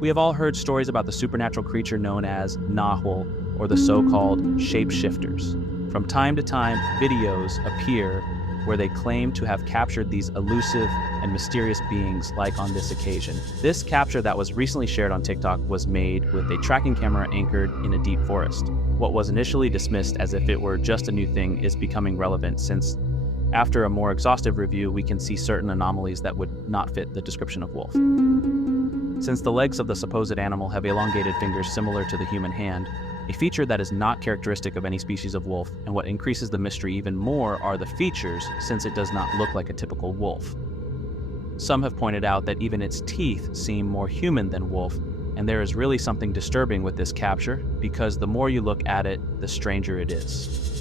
We have all heard stories about the supernatural creature known as Nahual, or the so-called shapeshifters. From time to time, videos appear where they claim to have captured these elusive and mysterious beings like on this occasion. This capture that was recently shared on TikTok was made with a tracking camera anchored in a deep forest. What was initially dismissed as if it were just a new thing is becoming relevant since after a more exhaustive review, we can see certain anomalies that would not fit the description of wolf. Since the legs of the supposed animal have elongated fingers similar to the human hand, a feature that is not characteristic of any species of wolf, and what increases the mystery even more are the features, since it does not look like a typical wolf. Some have pointed out that even its teeth seem more human than wolf, and there is really something disturbing with this capture, because the more you look at it, the stranger it is.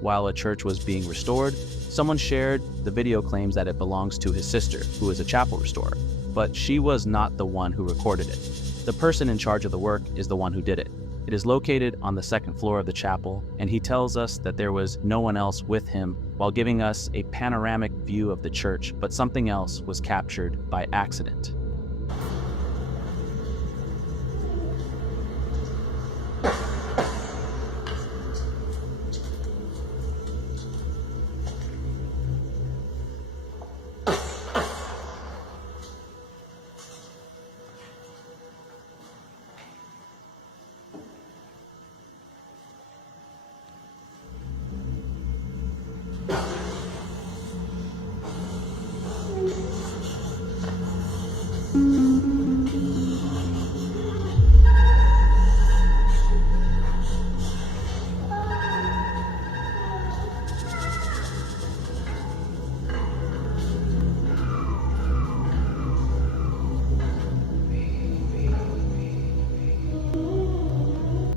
While a church was being restored, someone shared the video claims that it belongs to his sister, who is a chapel restorer, but she was not the one who recorded it. The person in charge of the work is the one who did it. It is located on the second floor of the chapel, and he tells us that there was no one else with him while giving us a panoramic view of the church, but something else was captured by accident.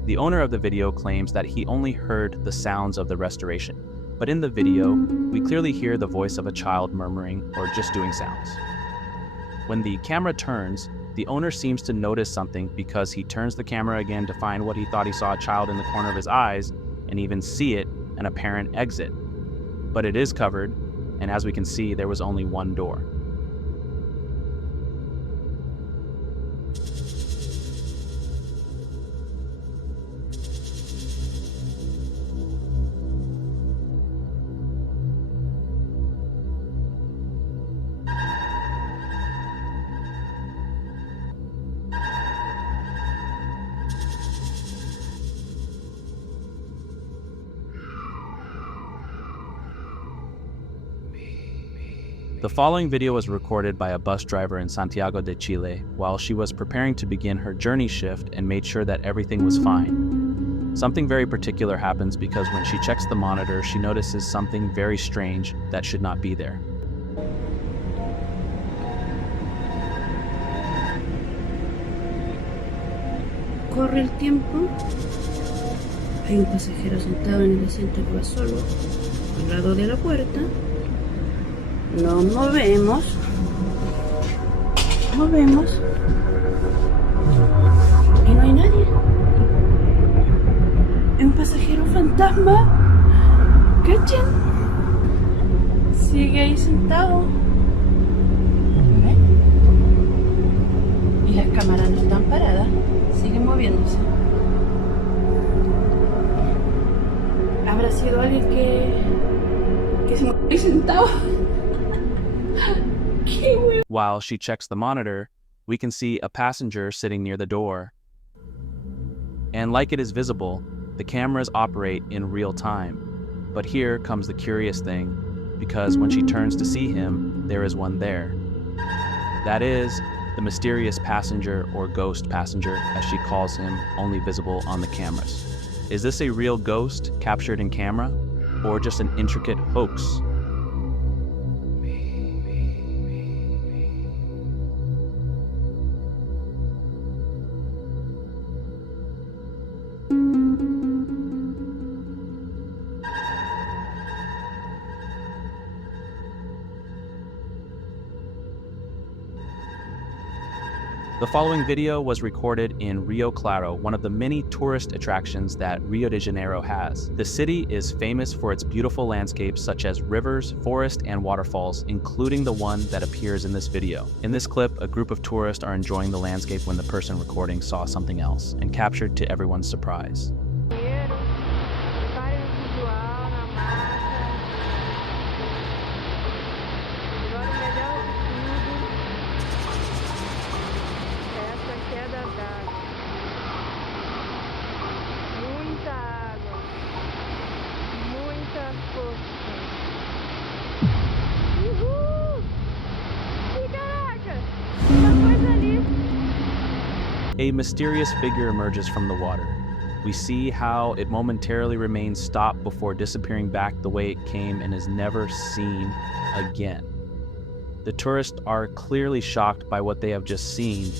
The owner of the video claims that he only heard the sounds of the restoration, but in the video, we clearly hear the voice of a child murmuring or just doing sounds. When the camera turns, the owner seems to notice something because he turns the camera again to find what he thought he saw a child in the corner of his eyes and even see it, an apparent exit. But it is covered, and as we can see, there was only one door. The following video was recorded by a bus driver in Santiago de Chile while she was preparing to begin her journey shift and made sure that everything was fine. Something very particular happens because when she checks the monitor, she notices something very strange that should not be there. Corre el tiempo. Hay un pasajero sentado en el asiento que va solo, al lado de la puerta. Nos movemos y no hay nadie. Es un pasajero fantasma. ¿Cachen? Sigue ahí sentado. ¿Ven? Y las cámaras no están paradas, siguen moviéndose. ¿Habrá sido alguien que se movió ahí sentado? While she checks the monitor, we can see a passenger sitting near the door. And like it is visible, the cameras operate in real time. But here comes the curious thing, because when she turns to see him, there is one there. That is, the mysterious passenger or ghost passenger, as she calls him, only visible on the cameras. Is this a real ghost captured in camera, or just an intricate hoax? The following video was recorded in Rio Claro, one of the many tourist attractions that Rio de Janeiro has. The city is famous for its beautiful landscapes such as rivers, forest, and waterfalls, including the one that appears in this video. In this clip, a group of tourists are enjoying the landscape when the person recording saw something else, and captured to everyone's surprise. A mysterious figure emerges from the water. We see how it momentarily remains stopped before disappearing back the way it came and is never seen again. The tourists are clearly shocked by what they have just seen.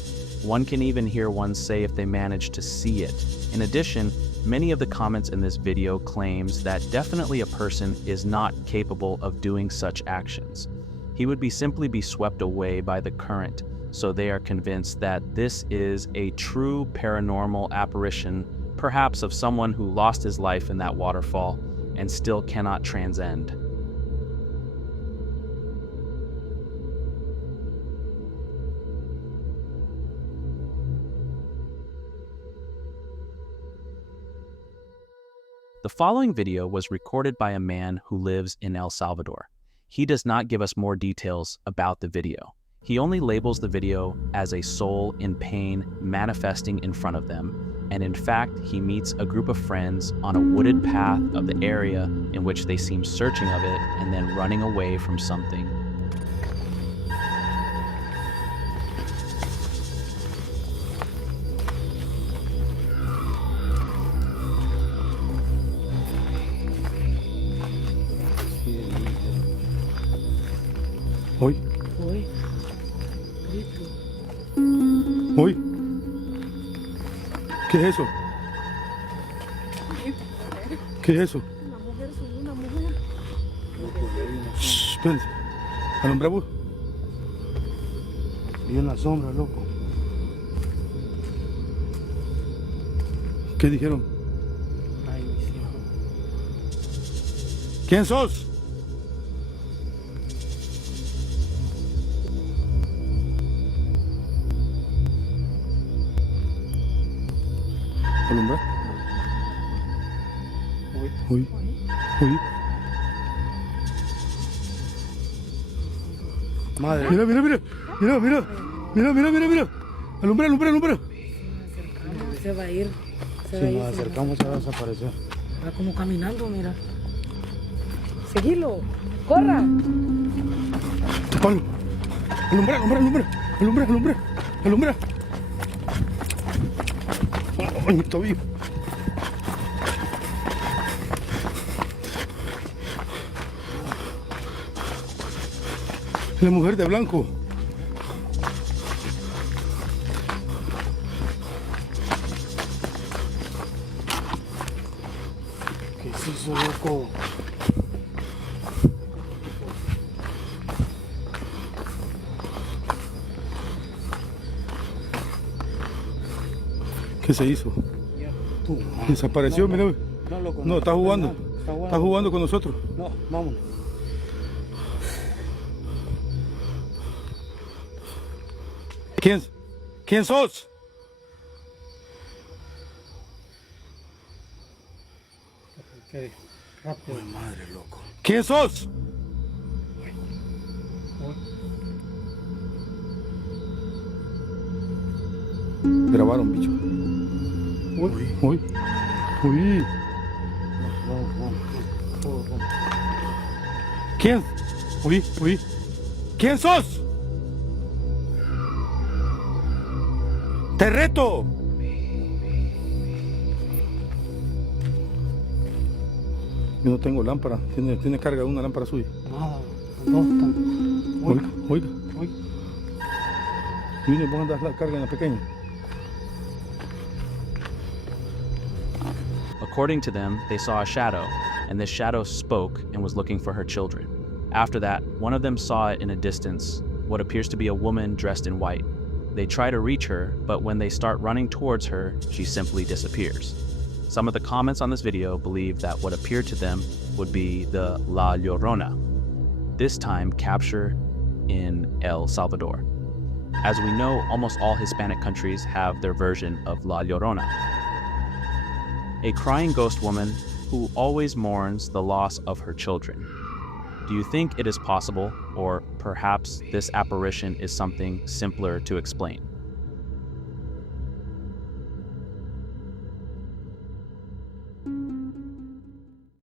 One can even hear one say if they managed to see it. In addition, many of the comments in this video claims that definitely a person is not capable of doing such actions. He would simply be swept away by the current, so they are convinced that this is a true paranormal apparition, perhaps of someone who lost his life in that waterfall and still cannot transcend. The following video was recorded by a man who lives in El Salvador. He does not give us more details about the video. He only labels the video as a soul in pain manifesting in front of them, and in fact, he meets a group of friends on a wooded path of the area in which they seem searching of it and then running away from something. Hoy. Uy, grito. Hoy. ¿Qué es eso? ¿Qué es eso? Una mujer, soy una mujer. Shh, espérense. ¿Alumbramos? Vi una sombra, loco. ¿Qué dijeron? Ay, mis hijos. ¿Quién sos? ¿Alumbra? Uy. Uy. Madre. Mira, mira, mira. Mira, mira. Mira, mira, mira, mira. Alumbra, alumbra, alumbra. Se va a ir. Se Si va a ir. nos acercamos se va a desaparecer. Va como caminando, mira. Seguilo. Corra. Pablo. Alumbra, alumbra, alumbra. Alumbra, alumbra. Alumbra. Ay, mi tobillo. La mujer de blanco. ¿Qué es eso, loco? ¿Qué se hizo? Tú. Desapareció, mira. No, loco. No, está jugando. Está jugando. Está jugando con nosotros. No, vámonos. ¿Quién sos? ¿Qué? Rápido. Ay, madre, loco. ¿Quién sos? Grabaron, bicho. Uy. Uy. Uy. Vamos. ¿Quién? Uy, uy. ¿Quién sos? ¡Te reto! Yo no tengo lámpara. Tiene carga una lámpara suya. Nada, dos están. Oiga, oiga. Oiga. Y uno pone la carga en la pequeña. According to them, they saw a shadow, and this shadow spoke and was looking for her children. After that, one of them saw it in a distance, what appears to be a woman dressed in white. They try to reach her, but when they start running towards her, she simply disappears. Some of the comments on this video believe that what appeared to them would be the La Llorona, this time captured in El Salvador. As we know, almost all Hispanic countries have their version of La Llorona, a crying ghost woman who always mourns the loss of her children. Do you think it is possible, or perhaps this apparition is something simpler to explain?